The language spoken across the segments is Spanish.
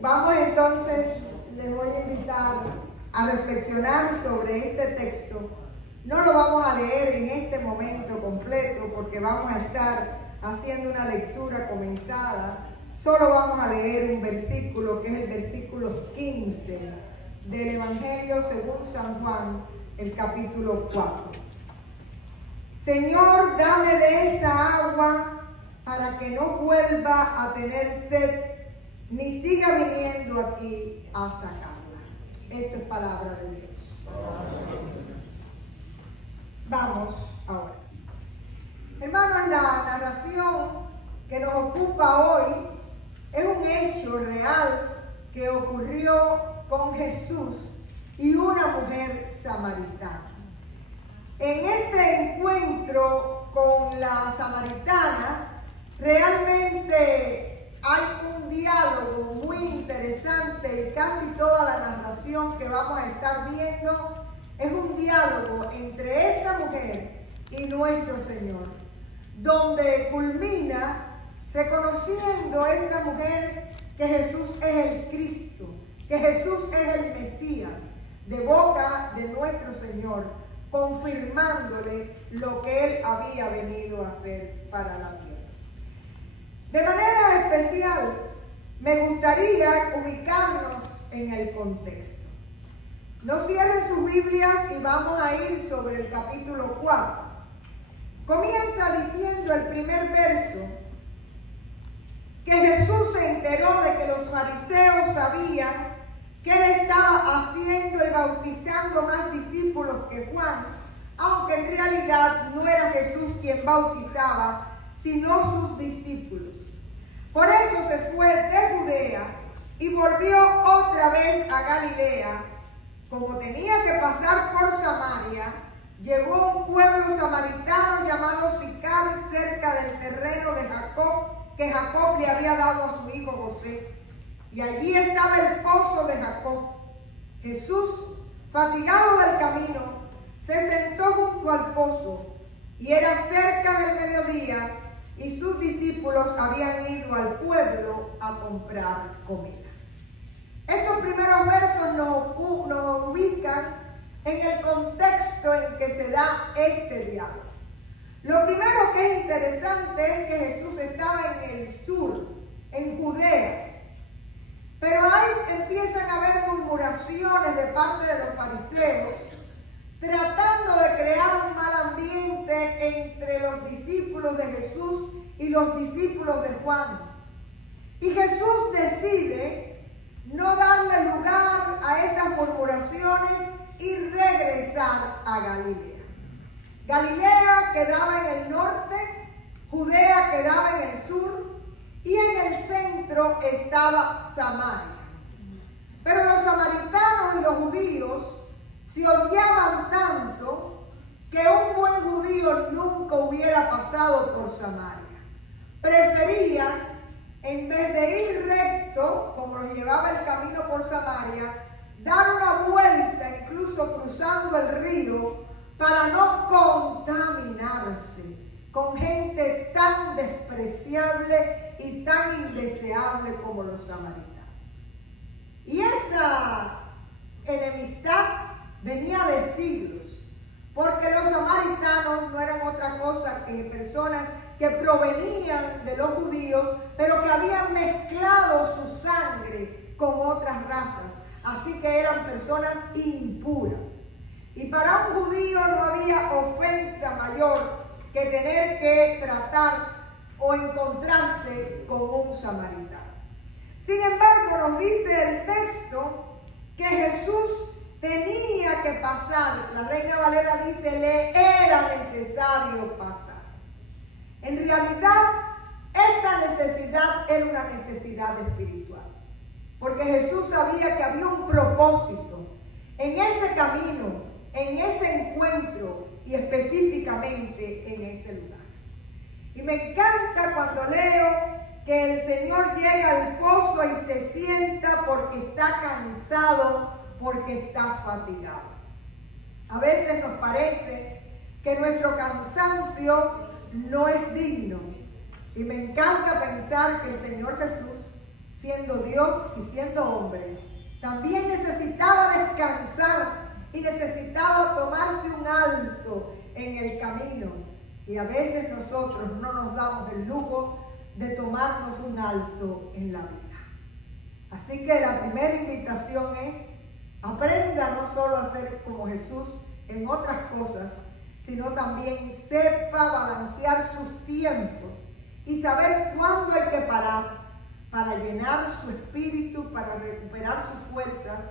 Vamos entonces, les voy a invitar a reflexionar sobre este texto. No lo vamos a leer en este momento completo porque vamos a estar haciendo una lectura comentada. Solo vamos a leer un versículo que es el versículo 15 del Evangelio según San Juan, el capítulo 4. Señor, dame de esa agua para que no vuelva a tener sed, ni siga viniendo aquí a sacarla. Esto es palabra de Dios. Vamos ahora. Hermanos, la narración que nos ocupa hoy es un hecho real que ocurrió con Jesús y una mujer samaritana. En este encuentro con la samaritana, realmente hay un diálogo muy interesante y casi toda la narración que vamos a estar viendo es un diálogo entre esta mujer y nuestro Señor, donde culmina reconociendo esta mujer que Jesús es el Cristo, que Jesús es el Mesías, de boca de nuestro Señor, confirmándole lo que Él había venido a hacer para la tierra. De manera especial, me gustaría ubicarnos en el contexto. No cierren sus Biblias y vamos a ir sobre el capítulo 4. Comienza diciendo el primer verso que Jesús se enteró de que los fariseos sabían que Él estaba haciendo y bautizando más discípulos que Juan, aunque en realidad no era Jesús quien bautizaba, sino sus discípulos. Por eso se fue de Judea y volvió otra vez a Galilea. Como tenía que pasar por Samaria, llegó a un pueblo samaritano llamado Sicar, cerca del terreno de Jacob, que Jacob le había dado a su hijo José. Y allí estaba el pozo de Jacob. Jesús, fatigado del camino, se sentó junto al pozo, y era cerca del mediodía, y sus discípulos habían ido al pueblo a comprar comida. Estos primeros versos nos ubican en el contexto en que se da este diálogo. Lo primero que es interesante es que Jesús estaba en el sur, en Judea. Pero ahí empiezan a haber murmuraciones de parte de los fariseos, tratando de crear un mal ambiente entre los discípulos de Jesús y los discípulos de Juan. Y Jesús decide no darle lugar a esas murmuraciones y regresar a Galilea. Galilea quedaba en el norte, Judea quedaba en el sur y en el centro estaba Samaria. Pero los samaritanos y los judíos se odiaban tanto que un buen judío nunca hubiera pasado por Samaria. Preferían, en vez de ir recto, como los llevaba el camino por Samaria, dar una vuelta, incluso cruzando el río, para no contaminarse con gente tan despreciable y tan indeseable como los samaritanos. Y esa enemistad venía de siglos, porque los samaritanos no eran otra cosa que personas que provenían de los judíos, pero que habían mezclado su sangre con otras razas, así que eran personas impuras. Y para un judío no había ofensa mayor que tener que tratar o encontrarse con un samaritano. Sin embargo, nos dice el texto que Jesús tenía que pasar. La Reina Valera dice, le era necesario pasar. En realidad, esta necesidad era una necesidad espiritual, porque Jesús sabía que había un propósito en ese camino, en ese encuentro y específicamente en ese lugar. Y me encanta cuando leo que el Señor llega al pozo y se sienta porque está cansado, porque está fatigado. A veces nos parece que nuestro cansancio no es digno. Y me encanta pensar que el Señor Jesús siendo Dios y siendo hombre, también necesitaba descansar y necesitaba tomarse un alto en el camino. Y a veces nosotros no nos damos el lujo de tomarnos un alto en la vida. Así que la primera invitación es: aprenda no solo a ser como Jesús en otras cosas, sino también sepa balancear sus tiempos y saber cuándo hay que parar para llenar su espíritu, para recuperar sus fuerzas,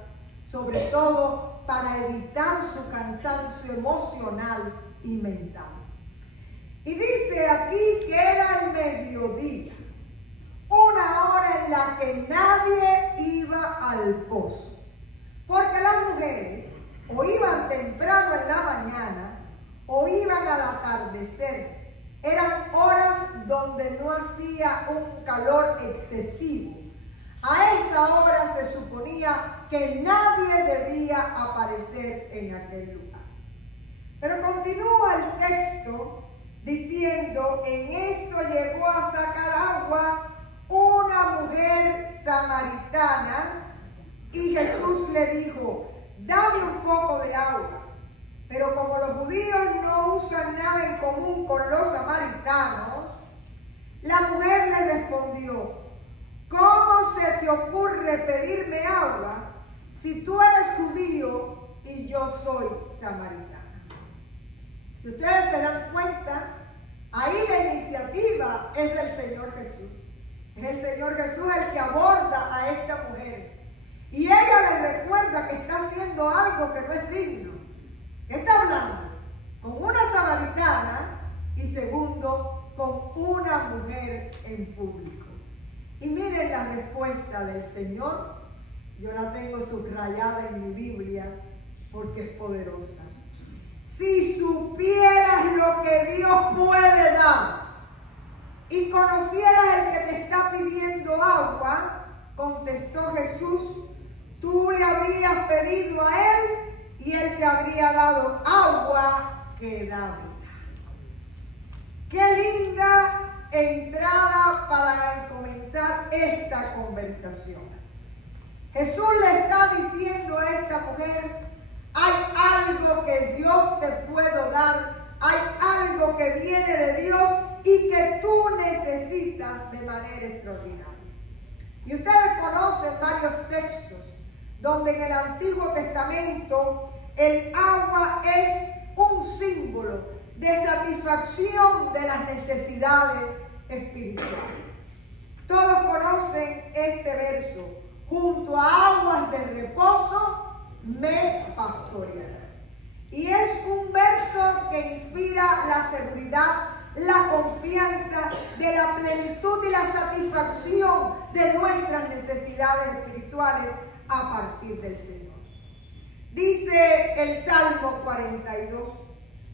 sobre todo para evitar su cansancio emocional y mental. Y dice aquí que era el mediodía, una hora en la que nadie iba al pozo, porque las mujeres o iban temprano en la mañana o iban al atardecer. Eran horas donde no hacía un calor excesivo. A esa hora se suponía que nadie debía aparecer en aquel lugar. Pero continúa el texto diciendo: en esto llegó a sacar agua una mujer samaritana, y Jesús le dijo: dame un poco de agua. Pero como los judíos no usan nada en común con los samaritanos, la mujer le respondió: ¿cómo se te ocurre pedirme agua si tú eres judío y yo soy samaritana? Si ustedes se dan cuenta, ahí la iniciativa es del Señor Jesús. Es el Señor Jesús el que aborda a esta mujer. Y ella le recuerda que está haciendo algo que no es digno. ¿Qué está hablando? Con una samaritana y segundo, con una mujer en público. Y miren la respuesta del Señor. Yo la tengo subrayada en mi Biblia porque es poderosa. Si supieras lo que Dios puede dar y conocieras el que te está pidiendo agua, contestó Jesús, tú le habrías pedido a él y él te habría dado agua que da vida. Qué linda entrada para comenzar esta conversación. Jesús le está diciendo a esta mujer: hay algo que Dios te puede dar, hay algo que viene de Dios y que tú necesitas de manera extraordinaria. Y ustedes conocen varios textos donde en el Antiguo Testamento el agua es un símbolo de satisfacción de las necesidades espirituales. Todos conocen este verso: junto a aguas de reposo me pastoreará. Y es un verso que inspira la seguridad, la confianza de la plenitud y la satisfacción de nuestras necesidades espirituales a partir del Señor. Dice el Salmo 42: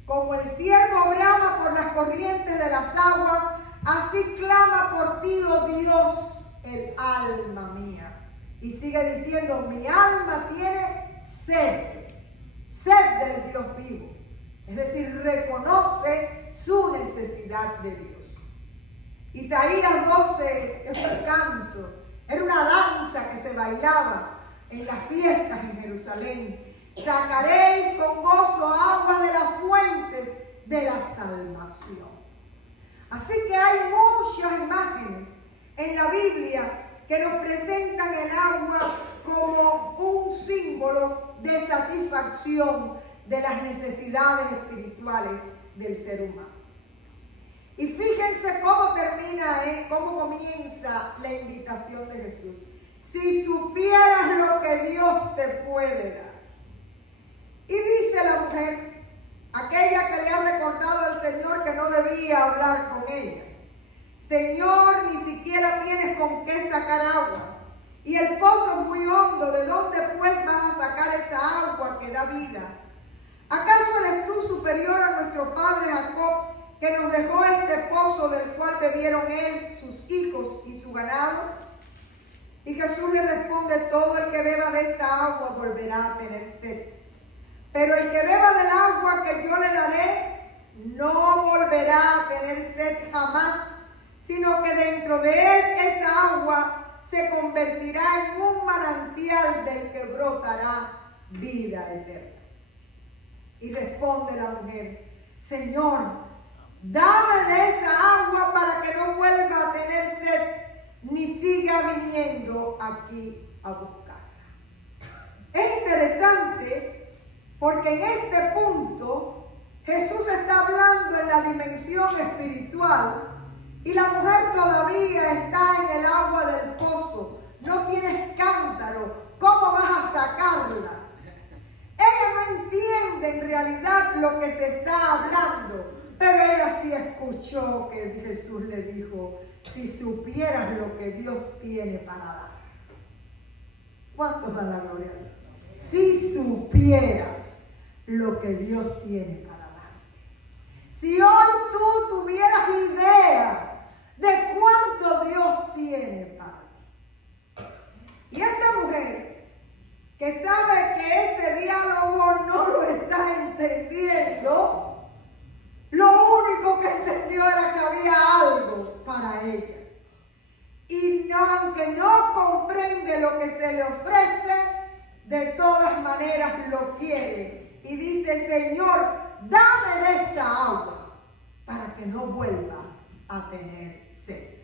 como el ciervo brama por las corrientes de las aguas, así clama por ti, oh Dios, el alma mía. Y sigue diciendo: mi alma tiene sed, sed del Dios vivo. Es decir, reconoce su necesidad de Dios. Isaías 12 es un canto, era una danza que se bailaba en las fiestas en Jerusalén. Sacaréis con gozo aguas de las fuentes de la salvación. Así que hay muchas imágenes en la Biblia que nos presentan el agua como un símbolo de satisfacción de las necesidades espirituales del ser humano. Y fíjense cómo cómo comienza la invitación de Jesús. Si supieras lo que Dios te puede dar. Y dice la mujer, aquella que le ha recordado al Señor que no debía hablar con ella: Señor, ni siquiera tienes con qué sacar agua, y el pozo es muy hondo, ¿de dónde pues vas a sacar esa agua que da vida? ¿Acaso eres tú superior a nuestro padre Jacob, que nos dejó este pozo del cual bebieron él, sus hijos y su ganado? Y Jesús le responde: todo el que beba de esta agua volverá a tener sed. Pero el que beba del agua que yo le daré, no volverá a tener sed jamás, sino que dentro de él esa agua se convertirá en un manantial del que brotará vida eterna. Y responde la mujer: Señor, dame de esa agua para que no vuelva a tener sed, ni siga viniendo aquí a buscarla. Es interesante porque en este punto Jesús está hablando en la dimensión espiritual y la mujer todavía está en el agua del pozo. No tienes cántaro, ¿cómo vas a sacarla? Ella no entiende en realidad lo que se está hablando, pero ella sí escuchó que Jesús le dijo: si supieras lo que Dios tiene para dar. ¿Cuántos dan la gloria a Dios? Si supieras lo que Dios tiene para darte. Si hoy tú tuvieras idea de cuánto Dios tiene para ti. Y esta mujer, que sabe que ese diálogo no lo está entendiendo, lo único que entendió era que había algo para ella. Y no, aunque no comprende lo que se le ofrece, de todas maneras lo quiere. Y dice: Señor, dame de esa agua para que no vuelva a tener sed.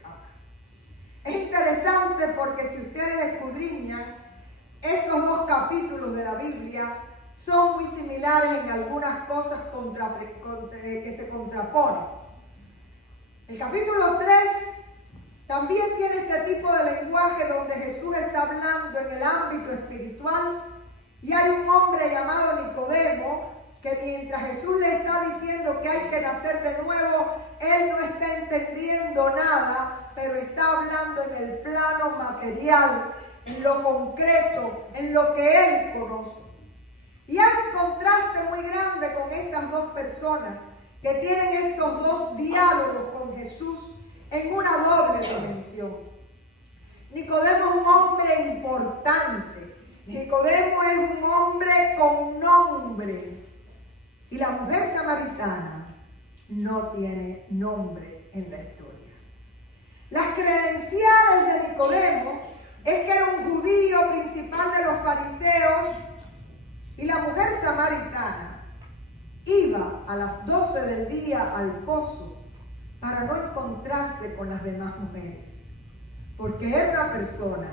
Es interesante porque si ustedes escudriñan estos dos capítulos de la Biblia, son muy similares en algunas cosas que se contraponen. El capítulo 3 también tiene este tipo de lenguaje donde Jesús está hablando en el ámbito espiritual y hay un hombre llamado Nicodemo que mientras Jesús le está diciendo que hay que nacer de nuevo, él no está entendiendo nada, pero está hablando en el plano material, en lo concreto, en lo que él conoce. Y hay un contraste muy grande con estas dos personas que tienen estos dos diálogos con Jesús en una doble dimensión. Nicodemo es un hombre importante. Nicodemo es un hombre con nombre. Y la mujer samaritana no tiene nombre en la historia. Las credenciales de Nicodemo es que era un judío principal de los fariseos, y la mujer samaritana iba a las 12 del día al pozo para no encontrarse con las demás mujeres, porque era una persona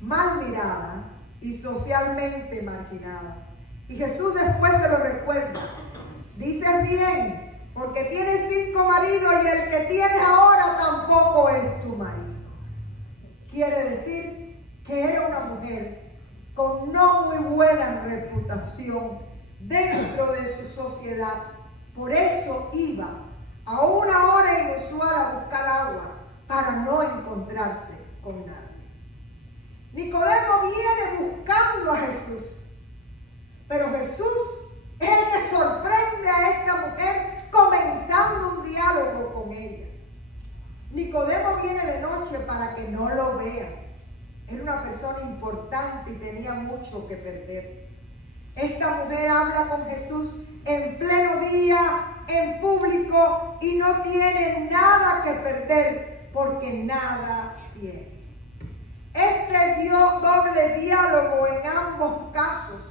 mal mirada y socialmente marginada. Y Jesús después se lo recuerda: dices bien, porque tienes 5 maridos y el que tienes ahora tampoco es tu marido. Quiere decir que era una mujer con no muy buena reputación dentro de su sociedad. Por eso iba a una hora inusual a buscar agua para no encontrarse con nadie. Nicodemo viene buscando a Jesús, pero Jesús es el que sorprende a esta mujer comenzando un diálogo con ella. Nicodemo viene de noche para que no lo vea. Era una persona importante y tenía mucho que perder. Esta mujer habla con Jesús en pleno día, en público, y no tiene nada que perder porque nada tiene. Este dio doble diálogo en ambos casos.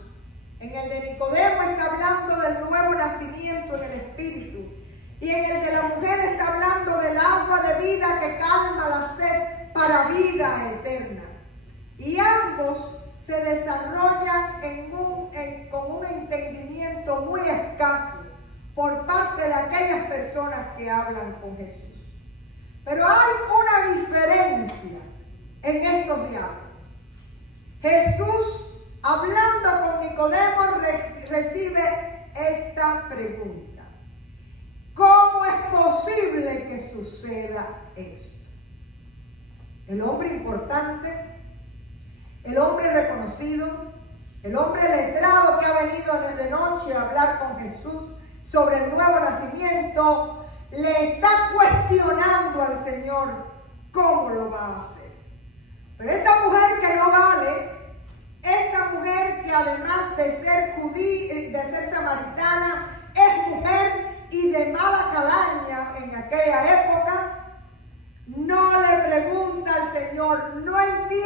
En el de Nicodemo está hablando del nuevo nacimiento en el Espíritu, y en el de la mujer está hablando del agua de vida que calma la sed para vida eterna. Y ambos se desarrollan con un entendimiento muy escaso por parte de aquellas personas que hablan con Jesús. Pero hay una diferencia en estos diálogos. Jesús, hablando con Nicodemo, recibe esta pregunta: ¿cómo es posible que suceda esto? El hombre importante, el hombre reconocido, el hombre letrado que ha venido desde noche a hablar con Jesús sobre el nuevo nacimiento, le está cuestionando al Señor cómo lo va a hacer. Pero esta mujer que no vale, esta mujer que además de ser judía, de ser samaritana, es mujer y de mala calaña en aquella época, no le pregunta al Señor, no entiende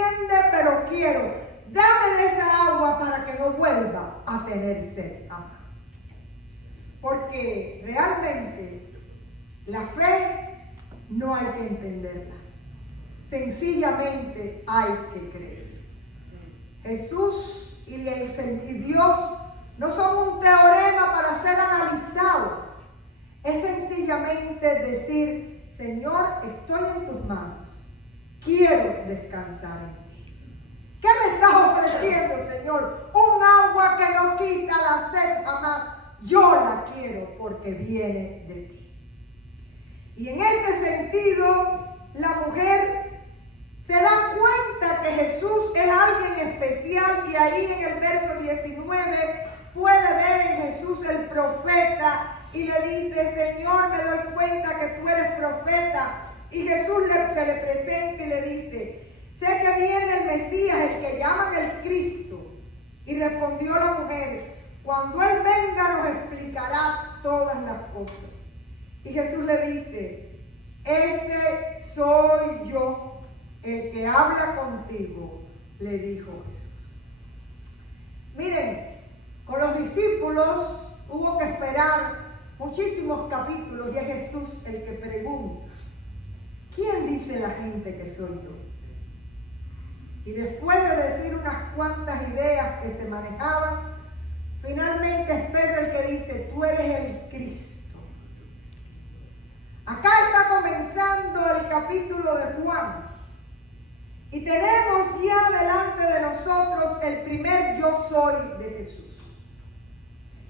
a tener sed jamás. Porque realmente la fe no hay que entenderla. Sencillamente hay que creer. Jesús y Dios no son un teorema para ser analizados. Es sencillamente decir, Señor, estoy en tus manos. Quiero descansar en ti. ¿Qué me estás ofreciendo, Señor? Un agua que no quita la sed jamás. Yo la quiero porque viene de ti. Y en este sentido, la mujer se da cuenta que Jesús es alguien especial, y ahí en el verso 19 puede ver en Jesús el profeta y le dice, Señor, me doy cuenta que tú eres profeta. Y Jesús se le presenta y le dice, sé que viene el Mesías, el que llaman el Cristo. Y respondió la mujer, cuando Él venga nos explicará todas las cosas. Y Jesús le dice, ese soy yo, el que habla contigo, le dijo Jesús. Miren, con los discípulos hubo que esperar muchísimos capítulos y es Jesús el que pregunta, ¿quién dice la gente que soy yo? Y después de decir unas cuantas ideas que se manejaban, finalmente es Pedro el que dice, tú eres el Cristo. Acá está comenzando el capítulo de Juan. Y tenemos ya delante de nosotros el primer yo soy de Jesús.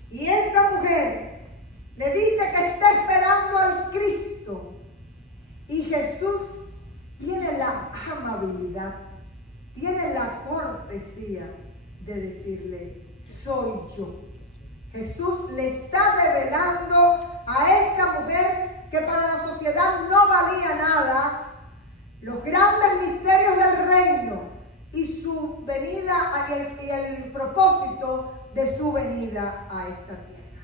Y esta mujer le dice que está esperando al Cristo. Y Jesús tiene la amabilidad, tiene la cortesía de decirle, soy yo. Jesús le está revelando a esta mujer que para la sociedad no valía nada, los grandes misterios del reino y su venida y el propósito de su venida a esta tierra.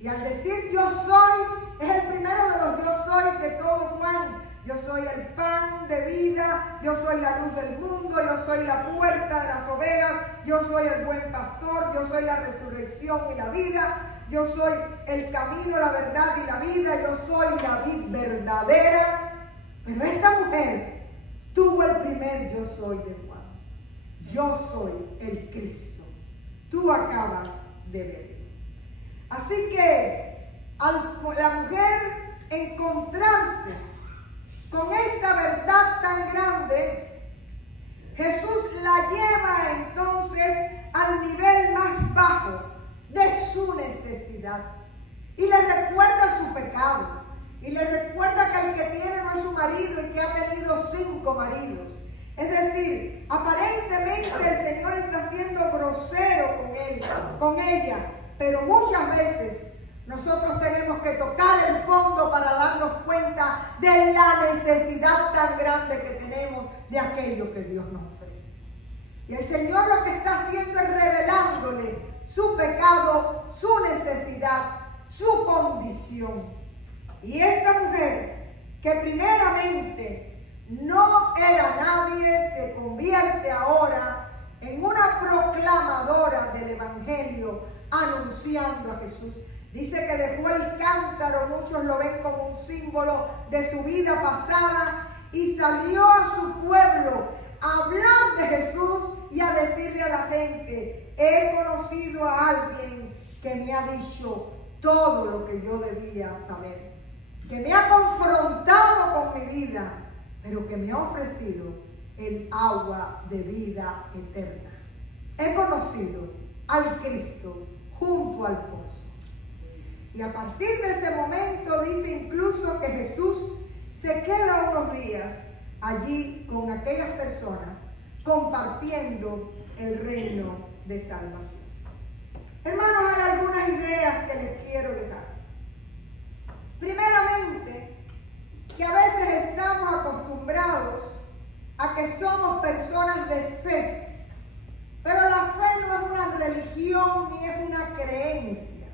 Y al decir yo soy, es el primero de los yo soy de todo Juan. Yo soy el pan de vida, yo soy la luz del mundo, yo soy la puerta de las ovejas, yo soy el buen pastor, yo soy la resurrección y la vida, yo soy el camino, la verdad y la vida, yo soy la vid verdadera. Pero esta mujer tuvo el primer yo soy de Juan. Yo soy el Cristo. Tú acabas de verlo. Así que al la mujer encontrarse con esta verdad tan grande, Jesús la lleva entonces al nivel más bajo de su necesidad. Y le recuerda su pecado. Y le recuerda que el que tiene no es su marido y que ha tenido 5 maridos. Es decir, aparentemente el Señor está siendo grosero con ella. Pero muchas veces nosotros tenemos que tocar el fondo para darnos cuenta de la necesidad tan grande que tenemos de aquello que Dios nos ofrece. Y el Señor lo que está haciendo es revelándole su pecado, su necesidad, su condición. Y esta mujer, que primeramente no era nadie, se convierte ahora en una proclamadora del Evangelio, anunciando a Jesús. Dice que dejó el cántaro, muchos lo ven como un símbolo de su vida pasada, y salió a su pueblo a hablar de Jesús y a decirle a la gente, he conocido a alguien que me ha dicho todo lo que yo debía saber, que me ha confrontado con mi vida, pero que me ha ofrecido el agua de vida eterna. He conocido al Cristo junto al pozo. Y a partir de ese momento dice incluso que Jesús se queda unos días allí con aquellas personas compartiendo el reino de salvación. Hermanos, hay algunas ideas que les quiero dejar. Primeramente, que a veces estamos acostumbrados a que somos personas de fe, pero la fe no es una religión ni es una creencia.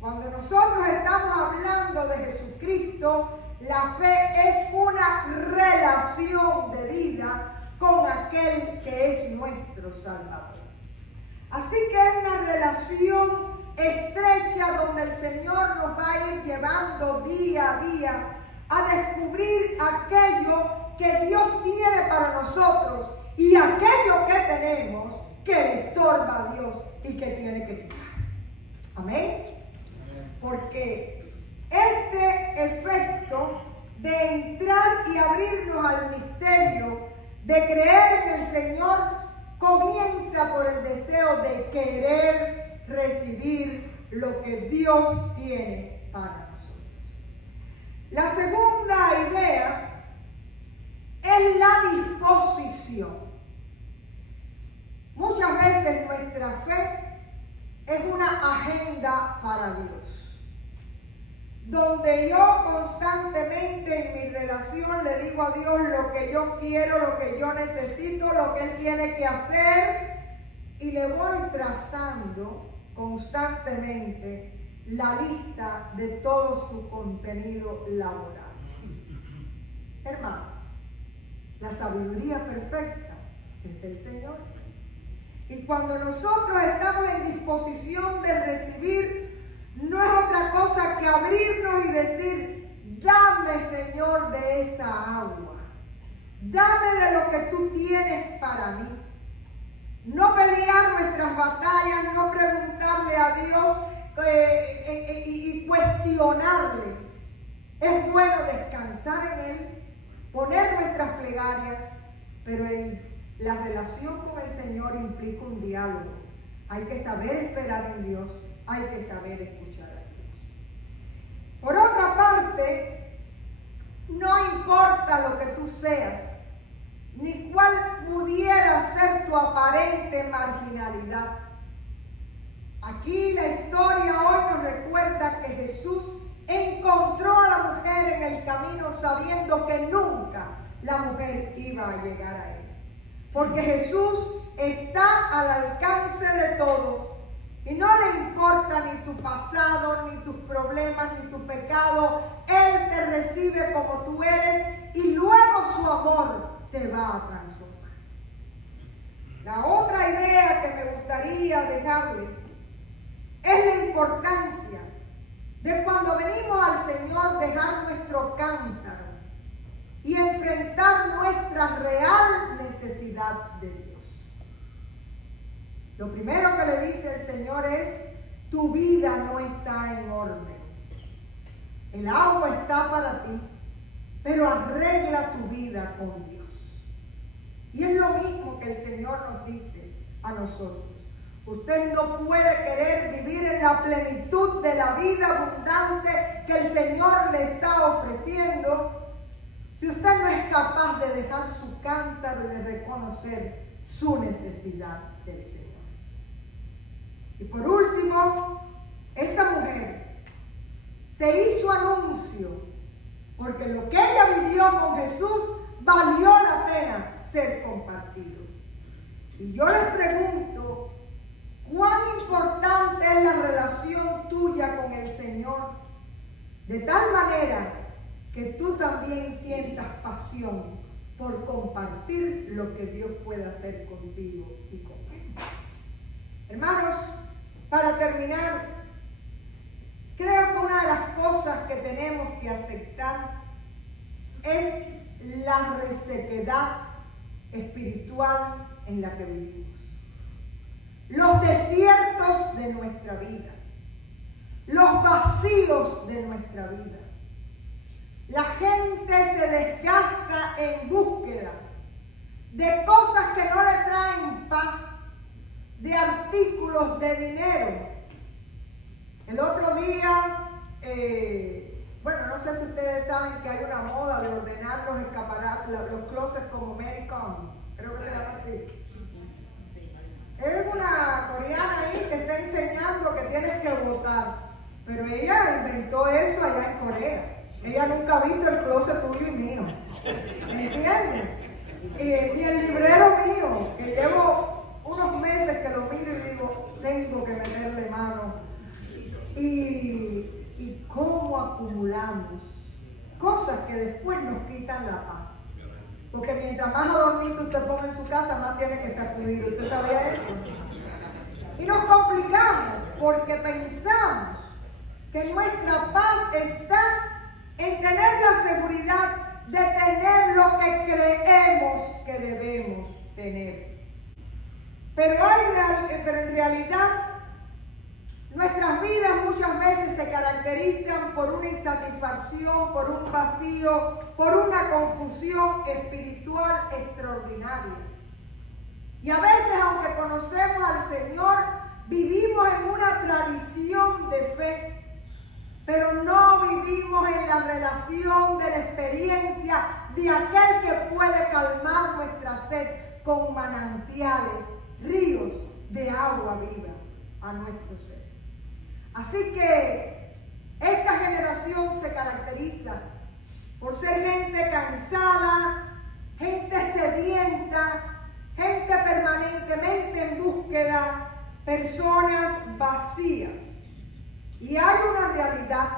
Cuando nosotros estamos hablando de Jesucristo, la fe es una relación de vida con aquel que es nuestro Salvador. Así que es una relación estrecha donde el Señor nos va a ir llevando día a día a descubrir aquello que Dios tiene para nosotros y aquello que tenemos que le estorba a Dios y que tiene que quitar. Amén. Porque este efecto de entrar y abrirnos al misterio de creer en el Señor comienza por el deseo de querer recibir lo que Dios tiene para nosotros. La segunda idea es la disposición. Muchas veces nuestra fe es una agenda para Dios, donde yo constantemente en mi relación le digo a Dios lo que yo quiero, lo que yo necesito, lo que Él tiene que hacer, y le voy trazando constantemente la lista de todo su contenido laboral. Hermanos, la sabiduría perfecta es del Señor. Y cuando nosotros estamos en disposición de recibir, no es otra cosa que abrirnos y decir: dame, Señor, de esa agua. Dame de lo que tú tienes para mí. No pelear nuestras batallas, no preguntarle a Dios y cuestionarle. Es bueno descansar en Él, poner nuestras plegarias, pero la relación con el Señor implica un diálogo. Hay que saber esperar en Dios, hay que saber escuchar a Dios. Por otra parte, no importa lo que tú seas, ni cuál pudiera ser tu aparente marginalidad. Aquí la historia hoy nos recuerda que Jesús encontró a la mujer en el camino sabiendo que nunca la mujer iba a llegar a Él. Porque Jesús está al alcance de todos y no le importa ni tu pasado, ni tus problemas, ni tu pecado. Él te recibe como tú eres y luego su amor te va a transformar. La otra idea que me gustaría dejarles es la importancia de cuando venimos al Señor dejar nuestro cántaro y enfrentar nuestra real necesidad de Dios. Lo primero que le dice el Señor es: tu vida no está en orden. El agua está para ti, pero arregla tu vida con Dios. Y es lo mismo que el Señor nos dice a nosotros. Usted no puede querer vivir en la plenitud de la vida abundante que el Señor le está ofreciendo si usted no es capaz de dejar su cántaro y de reconocer su necesidad del Señor. Y por último, esta mujer se hizo anuncio porque lo que ella vivió con Jesús valió la pena ser compartido. Y yo les pregunto: ¿cuán importante es la relación tuya con el Señor? De tal manera que tú también sientas pasión por compartir lo que Dios puede hacer contigo y con Él. Hermanos, para terminar, creo que una de las cosas que tenemos que aceptar es la resequedad espiritual en la que vivimos. Los desiertos de nuestra vida, los vacíos de nuestra vida. La gente se desgasta en búsqueda de cosas que no le traen paz, de artículos de dinero. El otro día, no sé si ustedes saben que hay una moda de ordenar los escaparates, los closets como Americom, creo que se llama así. Es una coreana ahí que está enseñando que tienes que votar, pero ella inventó eso allá en Corea. Ella nunca ha visto el closet tuyo y mío, ¿entiendes? Y el librero mío, que llevo unos meses que lo miro y digo, tengo que meterle mano. Y cómo acumulamos cosas que después nos quitan la paz. Porque mientras más adornito usted ponga en su casa, más tiene que sacudir. ¿Usted sabía eso? porque pensamos que nuestra paz está en tener la seguridad de tener lo que creemos que debemos tener. Pero en realidad, nuestras vidas muchas veces se caracterizan por una insatisfacción, por un vacío, por una confusión espiritual extraordinaria. Y a veces, aunque conocemos al Señor, vivimos en una tradición de fe, pero no vivimos en la relación de la experiencia de aquel que puede calmar nuestra sed con manantiales, ríos de agua viva a nuestro ser. Así que esta generación se caracteriza por ser gente cansada, gente sedienta, gente permanentemente en búsqueda, personas vacías. Y hay una realidad,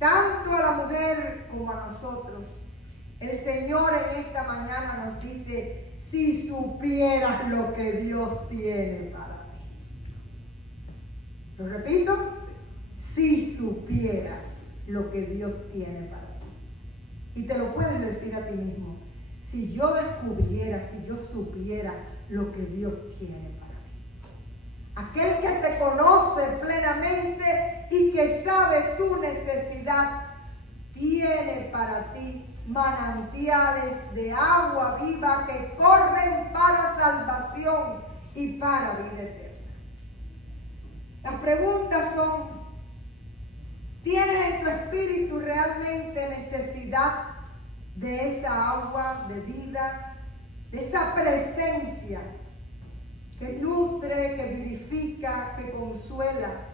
tanto a la mujer como a nosotros. El Señor en esta mañana nos dice: si supieras lo que Dios tiene para ti. ¿Lo repito? Si supieras lo que Dios tiene para ti. Y te lo puedes decir a ti mismo: si yo descubriera, si yo supiera lo que Dios tiene para mí. Aquel que te conoce plenamente y que sabe tu necesidad, tiene para ti manantiales de agua viva que corren para salvación y para vida eterna. Las preguntas son: ¿tienes en tu espíritu realmente necesidad de esa agua de vida, de esa presencia que nutre, que vivifica, que consuela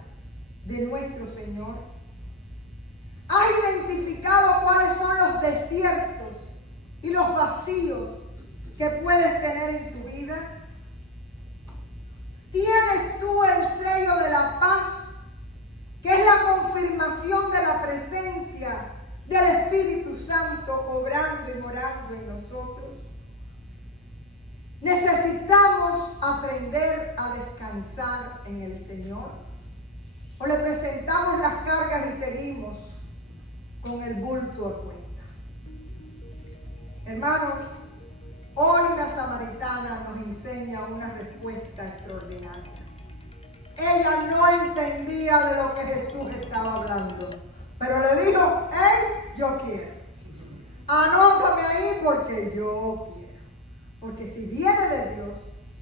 de nuestro Señor? ¿Has identificado cuáles son los desiertos y los vacíos que puedes tener en tu vida? ¿Tienes tú el sello de la paz, que es la confirmación de la presencia del Espíritu Santo obrando y morando en nosotros? ¿Necesitamos aprender a descansar en el Señor? ¿O le presentamos las cargas y seguimos con el bulto a cuenta? Hermanos, hoy la samaritana nos enseña una respuesta extraordinaria. Ella no entendía de lo que Jesús estaba hablando, pero le dijo: hey, yo quiero. Anótame ahí porque yo quiero. Porque si viene de Dios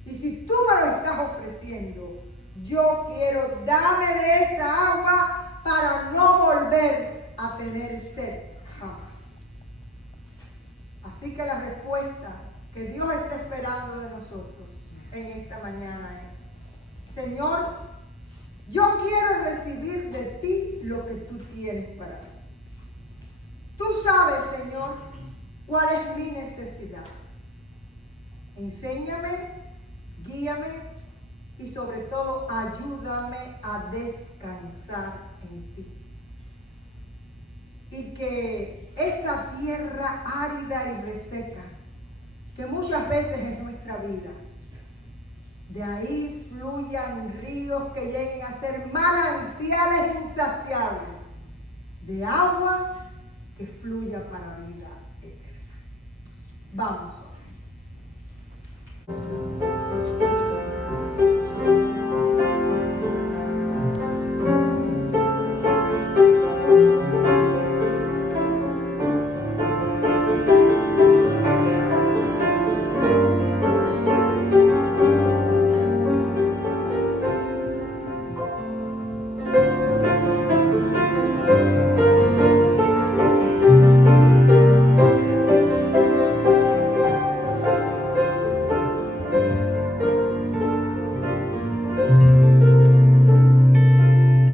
y si tú me lo estás ofreciendo, yo quiero, dame de esa agua para no volver a tener sed jamás. Así que la respuesta que Dios está esperando de nosotros en esta mañana es: Señor, yo quiero recibir de ti lo que tú tienes para mí. Tú sabes, Señor, cuál es mi necesidad. Enséñame, guíame y sobre todo ayúdame a descansar en ti. Y que esa tierra árida y reseca, que muchas veces es nuestra vida, de ahí fluyan ríos que lleguen a ser manantiales insaciables de agua que fluya para vida eterna. Vamos.